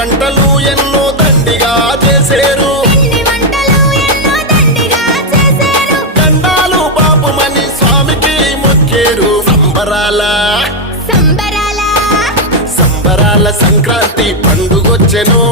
వంటలు ఎన్నో దండిగా చేసేరు దండాలు పాపమని స్వామికి మొక్కేరు సంబరాల సంక్రాంతి పండుగొచ్చెను